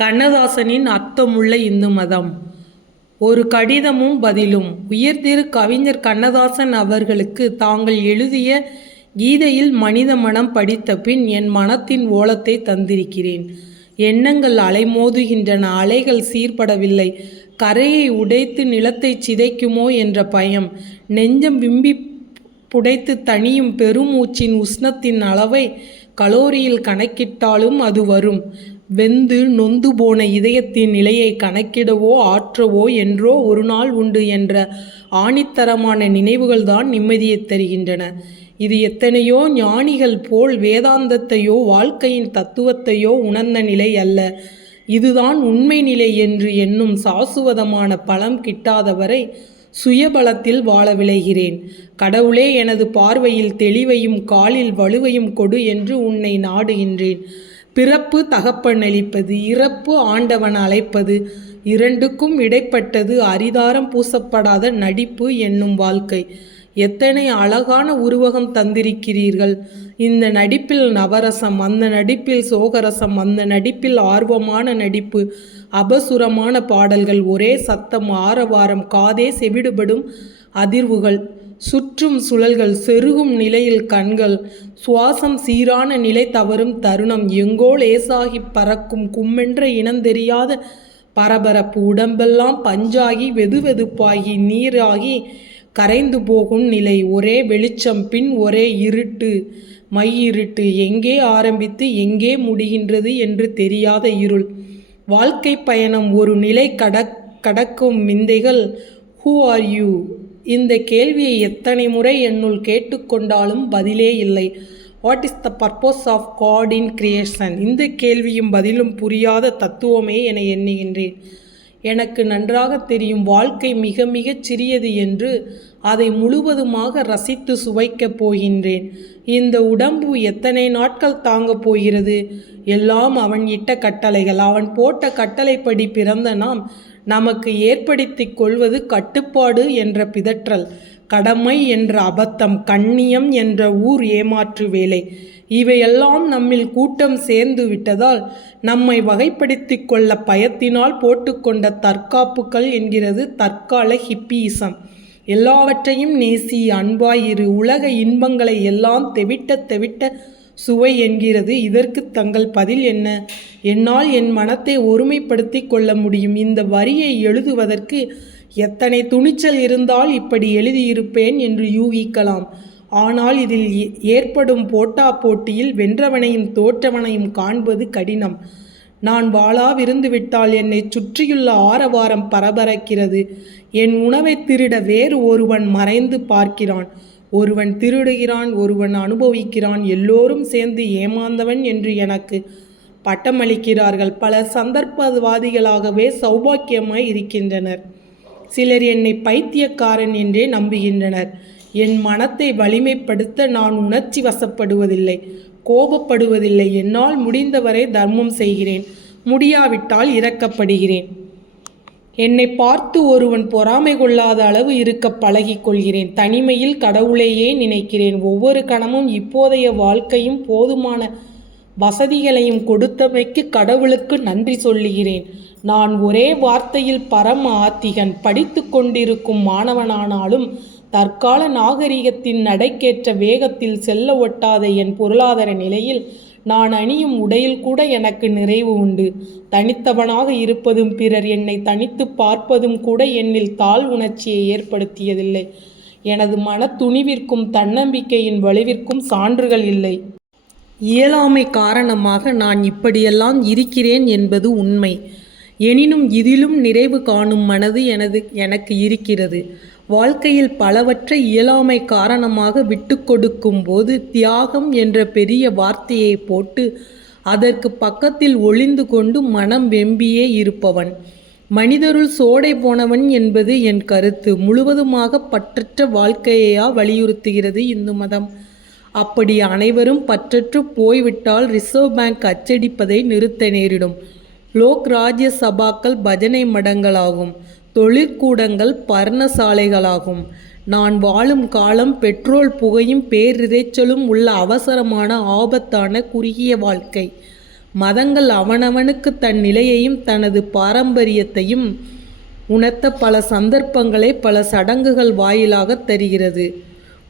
கண்ணதாசனின் அர்த்தமுள்ள இந்து மதம். ஒரு கடிதமும் பதிலும். உயர்திரு கவிஞர் கண்ணதாசன் அவர்களுக்கு தாங்கள் எழுதிய கீதையில் மனித மனம் படித்த பின் என் மனத்தின் ஓலத்தை தந்திருக்கிறேன். எண்ணங்கள் அலைமோதுகின்றன அலைகள் சீர்படவில்லை. கரையை உடைத்து நிலத்தை சிதைக்குமோ என்ற பயம். நெஞ்சம் விம்பி புடைத்து தனியும் பெருமூச்சின் உஷ்ணத்தின் அளவை கலோரியில் கணக்கிட்டாலும் அது வரும். வெந்து நொந்து போன இதயத்தின் நிலையை கணக்கிடவோ ஆற்றவோ என்றோ ஒரு நாள் உண்டு என்ற ஆணித்தரமான நினைவுகள்தான் நிம்மதியை தருகின்றன. இது எத்தனையோ ஞானிகள் போல் வேதாந்தத்தையோ வாழ்க்கையின் தத்துவத்தையோ உணர்ந்த நிலை அல்ல. இதுதான் உண்மை நிலை என்று எண்ணும் சாசுவதமான பலம் கிட்டாதவரை சுயபலத்தில் வாழ விளைகிறேன். கடவுளே எனது பார்வையில் தெளிவையும் காலில் வலுவையும் கொடு என்று உன்னை நாடுகின்றேன். பிறப்பு தகப்பனளிப்பது இறப்பு ஆண்டவன் அழைப்பது இரண்டுக்கும் இடைப்பட்டது அரிதாரம் பூசப்படாத நடிப்பு என்னும் வாழ்க்கை. எத்தனை அழகான உருவகம் தந்திருக்கிறீர்கள். இந்த நடிப்பில் நவரசம் அந்த நடிப்பில் சோகரசம் அந்த நடிப்பில் ஆர்வமான நடிப்பு. அபசுரமான பாடல்கள் ஒரே சத்தம் ஆரவாரம் காதே செவிடுபடும் அதிர்வுகள். சுற்றும் சுழல்கள் செருகும் நிலையில் கண்கள் சுவாசம் சீரான நிலை தவறும் தருணம். எங்கோ லேசாகி பறக்கும் கும்மென்ற இனந்தெரியாத பரபரப்பு உடம்பெல்லாம் பஞ்சாகி வெதுவெதுப்பாகி நீராகி கரைந்து போகும் நிலை. ஒரே வெளிச்சம் பின் ஒரே இருட்டு. மை இருட்டு எங்கே ஆரம்பித்து எங்கே முடிகின்றது என்று தெரியாத இருள். வாழ்க்கை பயணம் ஒரு நிலை கடக் கடக்கும் விந்தைகள். ஹூ ஆர் யூ இந்த கேள்வியை எத்தனை முறை என்னுள் கேட்டுக்கொண்டாலும் பதிலே இல்லை. What is the purpose of god in creation இந்த கேள்வியும் பதிலும் புரியாத தத்துவமே என எண்ணுகின்றேன். எனக்கு நன்றாக தெரியும் வாழ்க்கை மிக மிகச் சிறியது என்று அதை முழுவதுமாக ரசித்து சுவைக்கப் போகின்றேன். இந்த உடம்பு எத்தனை நாட்கள் தாங்கப் போகிறது? எல்லாம் அவன் இட்ட கட்டளைகள். அவன் போட்ட கட்டளைப்படி பிறந்த நாம் நமக்கு ஏற்படுத்திக் கொள்வது கட்டுப்பாடு என்ற பிதற்றல் கடமை என்ற அபத்தம் கண்ணியம் என்ற ஊர் ஏமாற்று வேலை. இவையெல்லாம் நம்மில் கூட்டம் சேர்ந்து விட்டதால் நம்மை வகைப்படுத்திக் கொள்ள பயத்தினால் போட்டுக்கொண்ட தற்காப்புகள் என்கிறது தற்கால ஹிப்பியிசம் எல்லாவற்றையும் நேசி அன்பாயிரு உலக இன்பங்களை எல்லாம் தெவிட்ட தெவிட்ட சுவை என்கிறது. இதற்கு தங்கள் பதில் என்ன? என்னால் என் மனத்தை ஒருமைப்படுத்தி கொள்ள முடியும். இந்த வரியை எழுதுவதற்கு எத்தனை துணிச்சல் இருந்தால் இப்படி எழுதியிருப்பேன் என்று யூகிக்கலாம். ஆனால் இதில் ஏற்படும் போட்டா போட்டியில் வென்றவனையும் தோற்றவனையும் காண்பது கடினம். நான் வாளாவிருந்துவிட்டால் என்னை சுற்றியுள்ள ஆரவாரம் பரபரக்கிறது. என் உணவை திருட வேறு ஒருவன் மறைந்து பார்க்கிறான். ஒருவன் திருடுகிறான் ஒருவன் அனுபவிக்கிறான் எல்லோரும் சேர்ந்து ஏமாந்தவன் என்று எனக்கு பட்டமளிக்கிறார்கள். பல சந்தர்ப்பவாதிகளாகவே சௌபாக்கியமாய் இருக்கின்றனர். சிலர் என்னை பைத்தியக்காரன் என்றே நம்புகின்றனர். என் மனத்தை வலிமைப்படுத்த நான் உணர்ச்சி வசப்படுவதில்லை கோபப்படுவதில்லை. என்னால் முடிந்தவரை தர்மம் செய்கிறேன். முடியாவிட்டால் இறக்கப்படுகிறேன் என்னை பார்த்து ஒருவன் பொறாமை கொள்ளாத அளவு இருக்க பழகிக்கொள்கிறேன் தனிமையில் கடவுளையே நினைக்கிறேன். ஒவ்வொரு கணமும் இப்போதைய வாழ்க்கையும் போதுமான வசதிகளையும் கொடுத்தமைக்கு கடவுளுக்கு நன்றி சொல்லுகிறேன். நான் ஒரே வார்த்தையில் பரம ஆத்திகன். படித்து கொண்டிருக்கும் மாணவனானாலும் தற்கால நாகரிகத்தின் நடைக்கேற்ற வேகத்தில் செல்ல ஒட்டாத என் பொருளாதார நிலையில் நான் அணியும் உடையில் கூட எனக்கு நிறைவு உண்டு. தனித்தவனாக இருப்பதும் பிறர் என்னை தனித்து பார்ப்பதும் கூட என்னில் தாழ் உணர்ச்சியை ஏற்படுத்தியதில்லை. எனது மன துணிவிற்கும் தன்னம்பிக்கையின் வலுவிற்கும் சான்றுகள் இல்லை. இயலாமை காரணமாக நான் இப்படியெல்லாம் இருக்கிறேன் என்பது உண்மை. எனினும் இதிலும் நிறைவு காணும் மனது எனது எனக்கு இருக்கிறது. வாழ்க்கையில் பலவற்றை இயலாமை காரணமாக விட்டு கொடுக்கும் போது தியாகம் என்ற பெரிய வார்த்தையை போட்டு அதற்கு பக்கத்தில் ஒளிந்து கொண்டு மனம் வெம்பியே இருப்பவன். மனிதருள் சோடை போனவன் என்பது என் கருத்து. முழுவதுமாக பற்றற்ற வாழ்க்கையா வலியுறுத்துகிறது இந்து மதம். அப்படி அனைவரும் பற்றற்று போய்விட்டால் ரிசர்வ் பேங்க் அச்சடிப்பதை நிறுத்த நேரிடும். லோக் ராஜ்ய சபாக்கள் பஜனை மடங்களாகும். தொழிற்கூடங்கள் பர்ணசாலைகளாகும். நான் வாழும் காலம் பெட்ரோல் புகையும் பேரிரைச்சலும் உள்ள அவசரமான ஆபத்தான குறுகிய வாழ்க்கை. மதங்கள் அவனவனுக்கு தன் நிலையையும் தனது பாரம்பரியத்தையும் உணர்த்த பல சந்தர்ப்பங்களை பல சடங்குகள் வாயிலாக தருகிறது.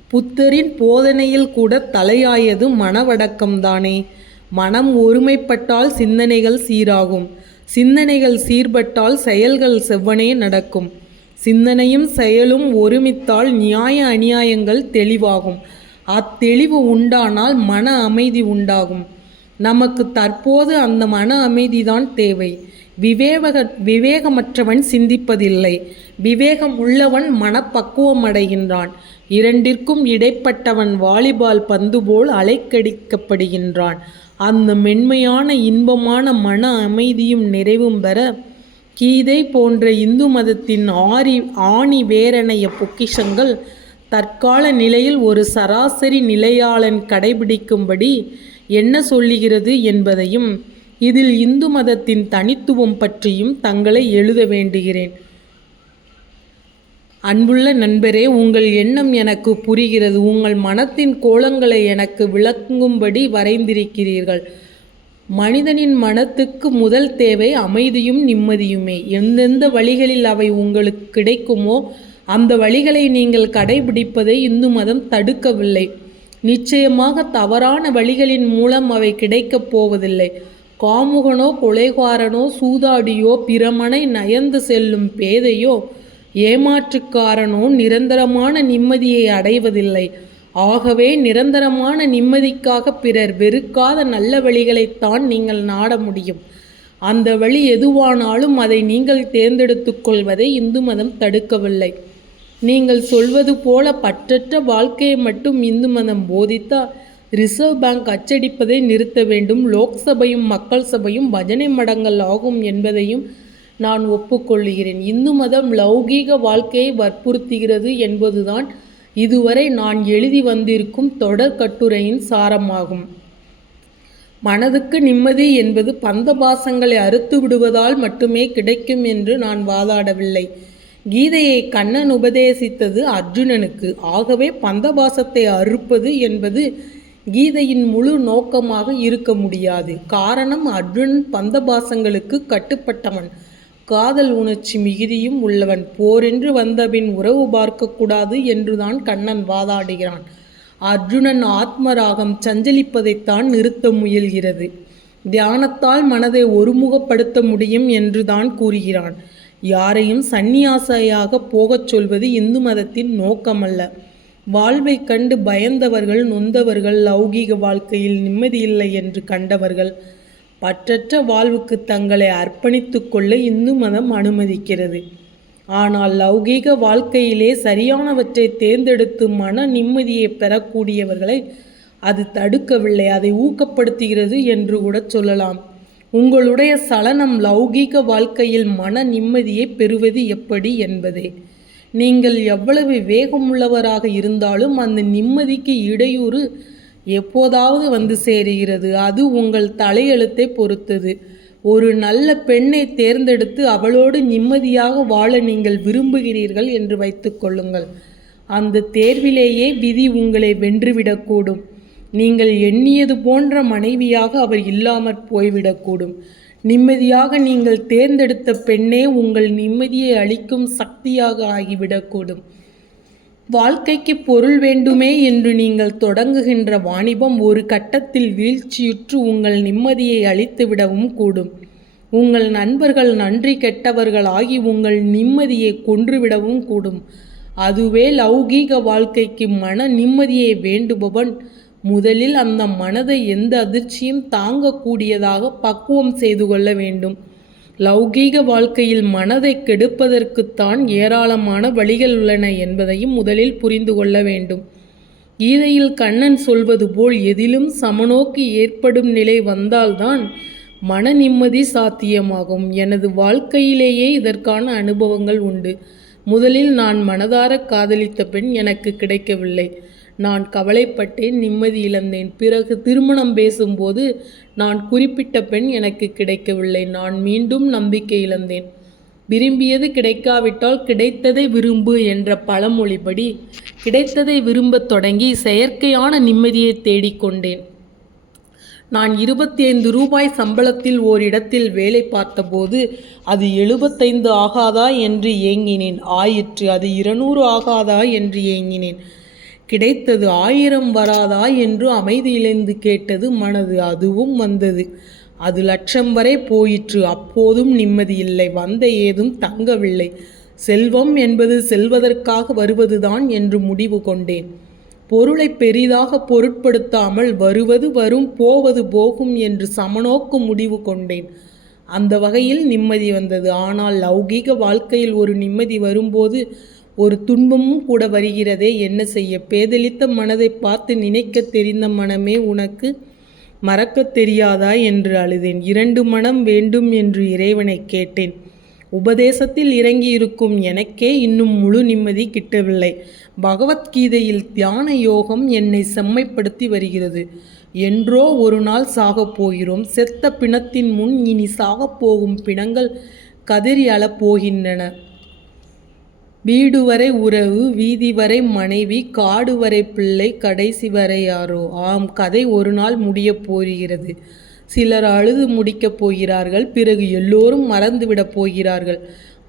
புத்தரின் போதனையில் கூட தலையாயது மனவடக்கம்தானே. மனம் ஒருமைப்பட்டால் சிந்தனைகள் சீராகும். சிந்தனைகள் சீர்பட்டால் செயல்கள் செவ்வனே நடக்கும். சிந்தனையும் செயலும் ஒருமித்தால் நியாய அநியாயங்கள் தெளிவாகும். அத்தெளிவு உண்டானால் மன அமைதி உண்டாகும். நமக்கு தற்போது அந்த மன அமைதிதான் தேவை. விவேக விவேகமற்றவன் சிந்திப்பதில்லை. விவேகம் உள்ளவன் மனப்பக்குவம் அடைகின்றான். இரண்டிற்கும் இடைப்பட்டவன் வாலிபால் பந்து போல் அலைக்கடிக்கப்படுகின்றான். அந்த மென்மையான இன்பமான மன அமைதியும் நிறைவும் பெற கீதை போன்ற இந்து மதத்தின் ஆரி ஆணி வேரணைய பொக்கிஷங்கள் தற்கால நிலையில் ஒரு சராசரி நிலையாளன் கடைபிடிக்கும்படி என்ன சொல்லுகிறது என்பதையும் இதில் இந்து மதத்தின் தனித்துவம் பற்றியும் தங்களை எழுத வேண்டுகிறேன். அன்புள்ள நண்பரே உங்கள் எண்ணம் எனக்கு புரிகிறது. உங்கள் மனத்தின் கோலங்களை எனக்கு விளக்கும்படி வரைந்திருக்கிறீர்கள். மனிதனின் மனத்துக்கு முதல் தேவை அமைதியும் நிம்மதியுமே. எந்தெந்த வழிகளில் அவை உங்களுக்கு கிடைக்குமோ அந்த வழிகளை நீங்கள் கடைபிடிப்பதை இந்து மதம் தடுக்கவில்லை. நிச்சயமாக தவறான வழிகளின் மூலம் அவை கிடைக்கப் போவதில்லை. காமுகனோ கொலைகாரனோ சூதாடியோ பிறமனை நயந்து செல்லும் பேதையோ ஏமாற்றுக்காரனோ நிரந்தரமான நிம்மதியை அடைவதில்லை. ஆகவே நிரந்தரமான நிம்மதிக்காக பிறர் வெறுக்காத நல்ல வழிகளைத்தான் நீங்கள் நாட முடியும். அந்த வழி எதுவானாலும் அதை நீங்கள் தேர்ந்தெடுத்துக் கொள்வதை இந்து மதம் தடுக்கவில்லை. நீங்கள் சொல்வது போல பற்றற்ற வாழ்க்கையை மட்டும் இந்து மதம் போதித்தால் ரிசர்வ் பேங்க் அச்சடிப்பதை நிறுத்த வேண்டும். லோக்சபையும் மக்கள் சபையும் பஜனை மடங்கள் ஆகும் என்பதையும் நான் ஒப்புக்கொள்கிறேன் இந்து மதம் லௌகீக வாழ்க்கையை வற்புறுத்துகிறது என்பதுதான் இதுவரை நான் எழுதி வந்திருக்கும் தொடர் கட்டுரையின் சாரமாகும். மனதுக்கு நிம்மதி என்பது பந்தபாசங்களை அறுத்து விடுவதால் மட்டுமே கிடைக்கும் என்று நான் வாதாடவில்லை. கீதையை கண்ணன் உபதேசித்தது அர்ஜுனனுக்கு. ஆகவே பந்தபாசத்தை அறுப்பது என்பது கீதையின் முழு நோக்கமாக இருக்க முடியாது. காரணம் அர்ஜுனன் பந்தபாசங்களுக்கு கட்டுப்பட்டவன். காதல் உணர்ச்சி மிகுதியும் உள்ளவன் போரென்று வந்தபின் உறவு பார்க்கக்கூடாது என்றுதான் கண்ணன் வாதாடுகிறான். அர்ஜுனன் ஆத்மராகம் சஞ்சலிப்பதைத்தான் நிறுத்த முயல்கிறது. தியானத்தால் மனதை ஒருமுகப்படுத்த முடியும் என்றுதான் கூறுகிறான். யாரையும் சந்நியாசையாக போகச் சொல்வது இந்து மதத்தின் நோக்கமல்ல. வாழ்வை கண்டு பயந்தவர்கள் நொந்தவர்கள் லௌகீக வாழ்க்கையில் நிம்மதியில்லை என்று கண்டவர்கள் பற்றற்ற வாழ்வுக்கு தங்களை அர்ப்பணித்து கொள்ள இந்து மதம் அனுமதிக்கிறது. ஆனால் லௌகீக வாழ்க்கையிலே சரியானவற்றை தேர்ந்தெடுத்து மன நிம்மதியை பெறக்கூடியவர்களை அது தடுக்கவில்லை. அதை ஊக்கப்படுத்துகிறது என்று கூட சொல்லலாம். உங்களுடைய சலனம் லௌகீக வாழ்க்கையில் மன நிம்மதியை பெறுவது எப்படி என்பதே. நீங்கள் எவ்வளவு வேகமுள்ளவராக இருந்தாலும் அந்த நிம்மதிக்கு இடையூறு எப்போதாவது வந்து சேருகிறது. அது உங்கள் தலையெழுத்தை பொறுத்தது. ஒரு நல்ல பெண்ணை தேர்ந்தெடுத்து அவளோடு நிம்மதியாக வாழ நீங்கள் விரும்புகிறீர்கள் என்று வைத்துக்கொள்ளுங்கள் அந்த தேர்விலேயே விதி உங்களை வென்றுவிடக்கூடும். நீங்கள் எண்ணியது போன்ற மனைவியாக அவர் இல்லாமற் போய்விடக்கூடும். நிம்மதியாக நீங்கள் தேர்ந்தெடுத்த பெண்ணே உங்கள் நிம்மதியை அளிக்கும் சக்தியாக ஆகிவிடக்கூடும். வாழ்க்கைக்கு பொருள் வேண்டுமே என்று நீங்கள் தொடங்குகின்ற வாணிபம் ஒரு கட்டத்தில் வீழ்ச்சியுற்று உங்கள் நிம்மதியை அழித்துவிடவும் கூடும். உங்கள் நண்பர்கள் நன்றி கெட்டவர்களாகி உங்கள் நிம்மதியை கொன்றுவிடவும் கூடும். அதுவே லௌகீக வாழ்க்கைக்கு மன நிம்மதியை வேண்டுபவன். முதலில் அந்த மனதை எந்த அதிர்ச்சியும் தாங்கக்கூடியதாக பக்குவம் செய்து கொள்ள வேண்டும். லௌகீக வாழ்க்கையில் மனதை கெடுப்பதற்குத்தான் ஏராளமான வழிகள் உள்ளன என்பதையும் முதலில் புரிந்து கொள்ள வேண்டும். கீதையில் கண்ணன் சொல்வது போல் எதிலும் சமநோக்கு ஏற்படும் நிலை வந்தால்தான் மன நிம்மதி சாத்தியமாகும். எனது வாழ்க்கையிலேயே இதற்கான அனுபவங்கள் உண்டு. முதலில் நான் மனதார காதலித்த பெண் எனக்கு கிடைக்கவில்லை. நான் கவலைப்பட்டேன் நிம்மதி இழந்தேன். பிறகு திருமணம் பேசும்போது நான் குறிப்பிட்ட பெண் எனக்கு கிடைக்கவில்லை. நான் மீண்டும் நம்பிக்கை இழந்தேன். விரும்பியது கிடைக்காவிட்டால் கிடைத்ததை விரும்பு என்ற பழமொழிபடி கிடைத்ததை விரும்பத் தொடங்கி செயற்கையான நிம்மதியை தேடிக்கொண்டேன் நான் இருபத்தி ஐந்து ரூபாய் சம்பளத்தில் ஓரிடத்தில் வேலை பார்த்தபோது அது எழுபத்தைந்து ஆகாதா என்று ஏங்கினேன். ஆயிற்று அது இருநூறு ஆகாதா என்று ஏங்கினேன். கிடைத்தது ஆயிரம் வராதா என்று அமைதியிழந்து கேட்டது மனது. அதுவும் வந்தது. அது லட்சம் வரை போயிற்று. அப்போதும் நிம்மதியில்லை வந்த ஏதும் தங்கவில்லை. செல்வம் என்பது செல்வதற்காக வருவதுதான் என்று முடிவு கொண்டேன். பொருளை பெரிதாக பொருட்படுத்தாமல் வருவது வரும் போவது போகும் என்று சமநோக்கு முடிவு கொண்டேன். அந்த வகையில் நிம்மதி வந்தது. ஆனால் லௌகீக வாழ்க்கையில் ஒரு நிம்மதி வரும்போது ஒரு துன்பமும் கூட வருகிறதே? என்ன செய்ய? பேதலித்த மனதை பார்த்து நினைக்க தெரிந்த மனமே உனக்கு மறக்கத் தெரியாதா? என்று அழுதேன். இரண்டு மனம் வேண்டும் என்று இறைவனை கேட்டேன். உபதேசத்தில் இறங்கியிருக்கும் எனக்கே இன்னும் முழு நிம்மதி கிட்டவில்லை. பகவத்கீதையில் தியான யோகம் என்னை செம்மைப்படுத்தி வருகிறது. என்றோ ஒரு நாள் சாகப் போகிறோம். செத்த பிணத்தின் முன் இனி சாகப் போகும் பிணங்கள் கதறி அழப் போகின்றன. வீடு வரை உறவு வீதி வரை மனைவி காடு வரை பிள்ளை கடைசி வரை யாரோ? ஆம் கதை ஒரு நாள் முடியப் போகிறது. சிலர் அழுது முடிக்கப் போகிறார்கள் பிறகு எல்லோரும் மறந்துவிடப் போகிறார்கள்.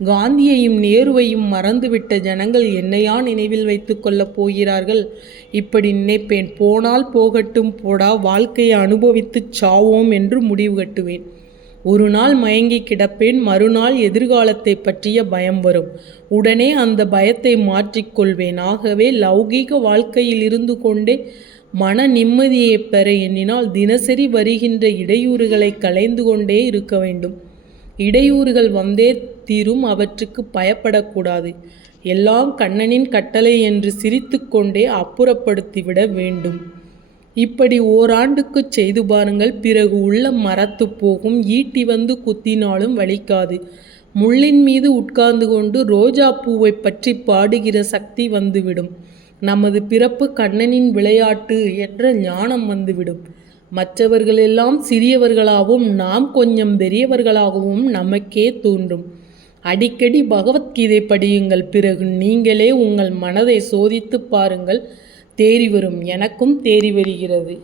காந்தியையும் நேருவையும் மறந்துவிட்ட ஜனங்கள் என்னையா நினைவில் வைத்து கொள்ளப் போகிறார்கள்? இப்படி நினைப்பேன். போனால் போகட்டும் போடா வாழ்க்கையை அனுபவித்துச் சாவோம் என்று முடிவு கட்டுவேன். ஒரு நாள் மயங்கி கிடப்பேன் மறுநாள் எதிர்காலத்தை பற்றிய பயம் வரும். உடனே அந்த பயத்தை மாற்றிக்கொள்வேன் ஆகவே லௌகீக வாழ்க்கையில் இருந்து கொண்டே மன நிம்மதியை பெற எண்ணினால் தினசரி வருகின்ற இடையூறுகளை களைந்து கொண்டே இருக்க வேண்டும். இடையூறுகள் வந்தே தீரும் அவற்றுக்கு பயப்படக்கூடாது. எல்லாம் கண்ணனின் கட்டளை என்று சிரித்துக்கொண்டே அப்புறப்படுத்திவிட வேண்டும். இப்படி ஓராண்டுக்கு செய்து பாருங்கள் பிறகு உள்ள மரத்து போகும் ஈட்டி வந்து குத்தினாலும் வலிக்காது. முள்ளின் மீது உட்கார்ந்து கொண்டு ரோஜா பூவை பற்றி பாடுகிற சக்தி வந்துவிடும். நமது பிறப்பு கண்ணனின் விளையாட்டு என்ற ஞானம் வந்துவிடும். மற்றவர்களெல்லாம் சிறியவர்களாகவும் நாம் கொஞ்சம் பெரியவர்களாகவும் நமக்கே தோன்றும். அடிக்கடி பகவத்கீதை படியுங்கள் பிறகு நீங்களே உங்கள் மனதை சோதித்து பாருங்கள். தேறி வரும் எனக்கும் தேறி வருகிறது.